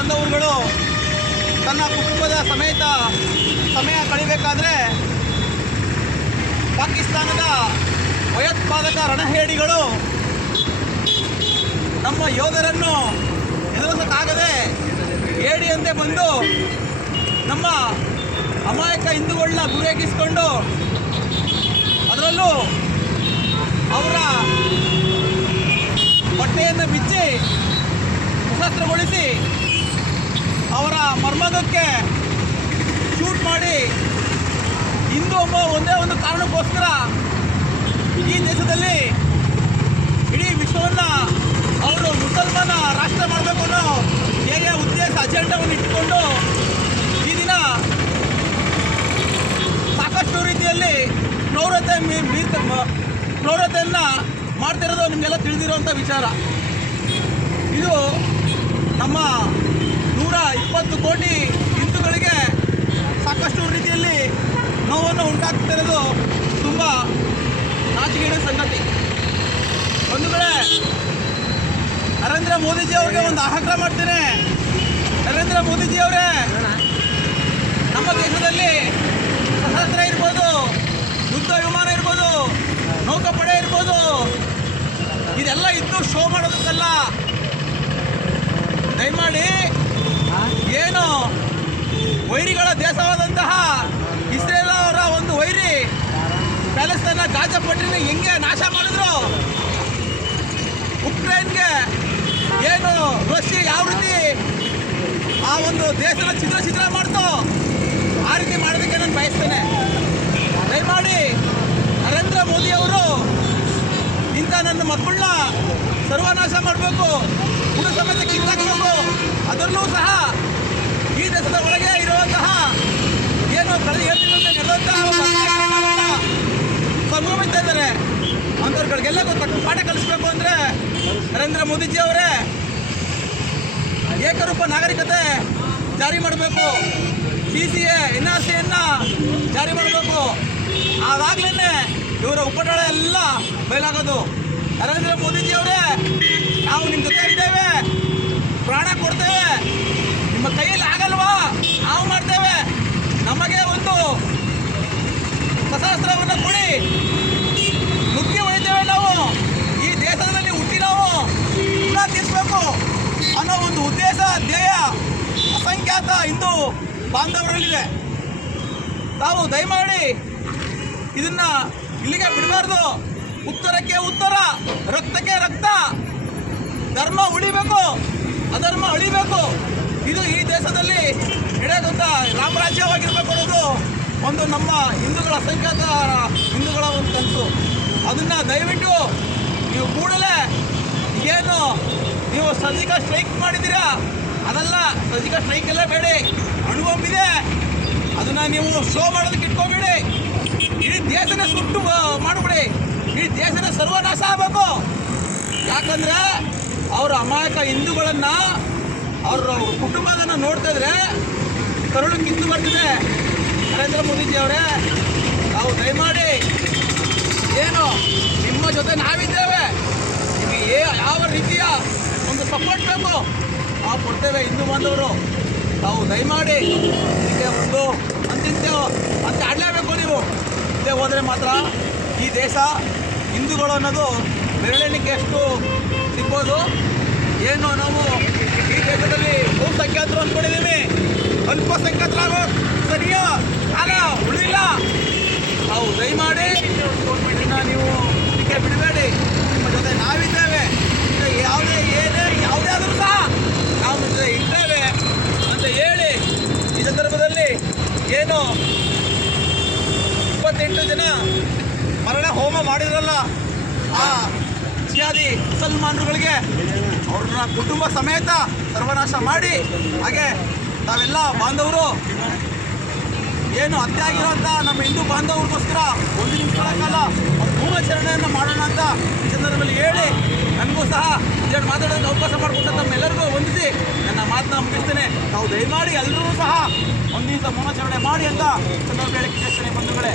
ಬಾಂಧವರುಗಳು ತನ್ನ ಕುಟುಂಬದ ಸಮೇತ ಸಮಯ ಕಳಿಬೇಕಾದ್ರೆ ಪಾಕಿಸ್ತಾನದ ಭಯೋತ್ಪಾದಕ ರಣಹೇಡಿಗಳು ನಮ್ಮ ಯೋಧರನ್ನು ಎದುರಿಸಕ್ಕಾಗದೆ ಏಡಿಯಂತೆ ಬಂದು ನಮ್ಮ ಅಮಾಯಕ ಹಿಂದೂಗಳನ್ನ ಗುರೇಗಿಸಿಕೊಂಡು ಅದರಲ್ಲೂ ಅವರ ಬಟ್ಟೆಯನ್ನು ಬಿಚ್ಚಿ ಸಶಸ್ತ್ರಗೊಳಿಸಿ ಅವರ ಮರ್ಮದಕ್ಕೆ ಶೂಟ್ ಮಾಡಿ ಹಿಂದೂ ಒಬ್ಬ ಒಂದೇ ಒಂದು ಕಾರಣಕ್ಕೋಸ್ಕರ ಈ ದೇಶದಲ್ಲಿ ಇಡೀ ವಿಶ್ವವನ್ನು ಅವರು ಮುಸಲ್ಮಾನ ರಾಷ್ಟ್ರ ಮಾಡಬೇಕು ಅನ್ನೋ ಹೇಗೆ ಉದ್ದೇಶ, ಅಜೆಂಡವನ್ನು ಇಟ್ಟುಕೊಂಡು ಈ ದಿನ ಸಾಕಷ್ಟು ರೀತಿಯಲ್ಲಿ ಕ್ರೌರತೆ ಮೀ- ಮಾಡ್ತಿರೋದು ನಿಮಗೆಲ್ಲ ತಿಳಿದಿರುವಂಥ ವಿಚಾರ. ಇದು ನಮ್ಮ ನೂರ ಇಪ್ಪತ್ತು ಕೋಟಿ ಹಿಂದೂಗಳಿಗೆ ಸಾಕಷ್ಟು ರೀತಿಯಲ್ಲಿ ನೋವನ್ನು ಉಂಟಾಗ್ತಿರೋದು ತುಂಬ ನಾಚಿಕೆಯ ಸಂಗತಿ. ಒಂದು ಕಡೆ ನರೇಂದ್ರ ಮೋದಿಜಿ ಅವರಿಗೆ ಒಂದು ಆಗ್ರಹ ಮಾಡ್ತೀನಿ. ನರೇಂದ್ರ ಮೋದಿಜಿ ಅವರೇ, ನಮ್ಮ ದೇಶದಲ್ಲಿ ಸಶಸ್ತ್ರ ಇರ್ಬೋದು, ಯುದ್ಧ ವಿಮಾನ ಇರ್ಬೋದು, ನೌಕಾಪಡೆ ಇರ್ಬೋದು, ಇದೆಲ್ಲ ಇದ್ದು ಶೋ ಮಾಡೋದಕ್ಕಲ್ಲ. ದಯಮಾಡಿ ದೇಶವಾದಂತಹ ಇಸ್ರೇಲ್ ಅವರ ಒಂದು ವೈರಿ ಪ್ಯಾಲೆಸ್ತೈನ್ನ ಗಾಜ ಪಟ್ಟಿನ ಹೆಂಗೆ ನಾಶ ಮಾಡಿದ್ರು? ಉಕ್ರೇನ್ಗೆ ಏನು ರಷ್ಯಾ ಯಾವ ರೀತಿ ಆ ಒಂದು ದೇಶದ ಚಿತ್ರ ಚಿತ್ರ ಮಾಡ್ತು, ಆ ರೀತಿ ಮಾಡೋದಕ್ಕೆ ನಾನು ಬಯಸ್ತೇನೆ. ದಯಮಾಡಿ ನರೇಂದ್ರ ಮೋದಿ ಅವರು ಇಂಥ ನನ್ನ ಮಕ್ಕಳನ್ನ ಸರ್ವನಾಶ ಮಾಡಬೇಕು ಕುಟುಂಬ ಸಮೇತ ಕಿತ್ತಾಕಬೇಕು ಅದರಲ್ಲೂ ಸಹ ಈ ದೇಶದ ಒಳಗೆ ಇರುವಂತಹ ಏನು ಕಳೆದ ಇದ್ದಾರೆ. ಅಂಥವ್ರುಗಳಿಗೆಲ್ಲ ಗೊತ್ತಾಗ ಪಾಠ ಕಲಿಸ್ಬೇಕು ಅಂದ್ರೆ ನರೇಂದ್ರ ಮೋದಿಜಿ ಅವರೇ ಏಕರೂಪ ನಾಗರಿಕತೆ ಜಾರಿ ಮಾಡಬೇಕು. C C A N R ಸಿಯನ್ನು ಜಾರಿ ಮಾಡಬೇಕು. ಆವಾಗಲೇ ಇವರ ಉಪಟಳ ಎಲ್ಲ ಬಯಲಾಗೋದು. ನರೇಂದ್ರ ಮೋದಿಜಿ ಅವರೇ ನಾವು ನಿಮ್ಮ ಜೊತೆ ಇದ್ದೇವೆ ಪ್ರಾಣ ಕೊಡ್ತೇವೆ ನಿಮ್ಮ ಕೈಯಲ್ಲಿ ಆಗಲ್ವಾ ನಾವು ಮಾಡ್ತೇವೆ ನಮಗೆ ಒಂದು ಸಶಸ್ತ್ರವನ್ನು ಕೊಡಿ ನುಗ್ಗಿ ಹೊಡಿತೇವೆ ನಾವು ಈ ದೇಶದಲ್ಲಿ ಹುಟ್ಟಿ ನಾವು ಋಣ ತೀರಿಸಬೇಕು ಅನ್ನೋ ಉದ್ದೇಶ ಧ್ಯೇಯ, ಅಸಂಖ್ಯಾತ ಹಿಂದೂ ಬಾಂಧವರಲ್ಲಿದೆ. ತಾವು ದಯಮಾಡಿ ಇದನ್ನ ಇಲ್ಲಿಗೆ ಬಿಡಬಾರ್ದು. ಉತ್ತರಕ್ಕೆ ಉತ್ತರ, ರಕ್ತಕ್ಕೆ ರಕ್ತ. ಧರ್ಮ ಉಳಿಬೇಕು, ಅಧರ್ಮ ಅಳಿಬೇಕು. ಇದು ಈ ದೇಶದಲ್ಲಿ ನಡೆಯೋದಂತ ರಾಮರಾಜ್ಯವಾಗಿರ್ಬೇಕು ಅನ್ನೋದು ಒಂದು ನಮ್ಮ ಹಿಂದೂಗಳ ಅಸಂಖ್ಯಾತ ಹಿಂದೂಗಳ ಒಂದು ಕನಸು. ಅದನ್ನು ದಯವಿಟ್ಟು ನೀವು ಕೂಡಲೇ ನೀವು ಸರ್ಜಿಕಲ್ ಸ್ಟ್ರೈಕ್ ಮಾಡಿದ್ದೀರಾ? ಅದಲ್ಲ ಸರ್ಜಿಕಲ್ ಸ್ಟ್ರೈಕ್ ಎಲ್ಲ ಬೇಡಿ. ಅಣುಬೊಂಬಿದೆ. ಅದನ್ನ ನೀವು ಶೋ ಮಾಡೋದಕ್ಕೆ ಇಟ್ಕೋಬೇಡಿ. ಇಡೀ ದೇಶನ ಸುಟ್ಟು ಮಾಡಿಬಿಡಿ. ಇಡೀ ದೇಶನ ಸರ್ವನಾಶ ಆಗಬೇಕು. ಯಾಕಂದ್ರೆ ಅವರ ಅಮಾಯಕ ಹಿಂದೂಗಳನ್ನ, ಅವ್ರ ಕುಟುಂಬದನ್ನು ನೋಡ್ತಾ ಇದ್ರೆ ಕರುಳು ಕಿತ್ತು ಬರ್ತಿದೆ. ನರೇಂದ್ರ ಮೋದಿಜಿ ಅವರೇ, ನಾವು ದಯಮಾಡಿ, ಏನು ನಿಮ್ಮ ಜೊತೆ ನಾವಿದ್ದೇವೆ ನಿಮಗೆ ಏ ಯಾವ ರೀತಿಯ ಒಂದು ಸಪೋರ್ಟ್ ಬೇಕು ನಾವು ಕೊಡ್ತೇವೆ ಹಿಂದೂ ಬಾಂಧವರು ನಾವು ದಯಮಾಡಿ ಇದಕ್ಕೆ ಒಂದು ಅಂತಿಂತೆ ಅಂತ ಆಡಲೇಬೇಕು ನೀವು. ಇಲ್ಲೇ ಹೋದರೆ ಮಾತ್ರ ಈ ದೇಶ ಹಿಂದೂಗಳು ಅನ್ನೋದು ಬೆರಳೆಣಿಕೆ ಎಷ್ಟು ಸಿಗ್ಬೋದು. ಏನು ನಾವು ಈ ದೇಶದಲ್ಲಿ ಬಹುಸಂಖ್ಯಾತರು ಅಂದ್ಕೊಂಡಿದ್ದೀವಿ. ಅಲ್ಪಸಂಖ್ಯಾತರಾಗೋ ಸರಿಯೋ ಕಾಲ ಉಳಿಲ್ಲ ನಾವು ದಯಮಾಡಿ ನೀವು ಇದಕ್ಕೆ ಬಿಡಬೇಡಿ. ನಿಮ್ಮ ಜೊತೆ ನಾವಿದ್ದೇವೆ. ಯಾವುದೇ ಏನೇ, ಯಾವುದೇ ಆದರೂ ಸಹ ನಾವು ನಿಮ್ಮ ಜೊತೆ ಇದ್ದೇವೆ ಅಂತ ಹೇಳಿ ಈ ಸಂದರ್ಭದಲ್ಲಿ ಏನು? ಇಪ್ಪತ್ತೆಂಟು ಜನ ಮರಣ ಹೋಮ ಮಾಡಿದ್ರಲ್ಲ, ಆ ಜಿಯಾದಿ ಮುಸಲ್ಮಾನರುಗಳಿಗೆ ಅವ್ರನ್ನ ಕುಟುಂಬ ಸಮೇತ ಸರ್ವನಾಶ ಮಾಡಿ, ಹಾಗೆ ತಾವೆಲ್ಲ ಬಾಂಧವರು. ಏನು ಹತ್ಯೆ ಆಗಿರೋಂಥ ನಮ್ಮ ಹಿಂದೂ ಬಾಂಧವರಿಗೋಸ್ಕರ ಒಂದು ನಿಮಿಷಗಳ ಕಾಲ ಒಂದು ಮಾಡೋಣ ಅಂತ ಈ ಸಂದರ್ಭದಲ್ಲಿ ಹೇಳಿ ನನಗೂ ಸಹ ಎರಡು ಮಾತಾಡೋದಕ್ಕೆ ಅವಕಾಶ ಮಾಡಿಕೊಟ್ಟ ತಮ್ಮೆಲ್ಲರಿಗೂ ವಂದಿಸಿ ನನ್ನ ಮಾತನ್ನ ಮುಗಿಸ್ತೇನೆ. ನಾವು ದಯಮಾಡಿ ಎಲ್ಲರೂ ಸಹ ಒಂದು ದಿವಸ ಮಾಡಿ ಅಂತ ಸಂದರ್ಭ ಹೇಳಿಕೆ ಬಂಧುಗಳೇ.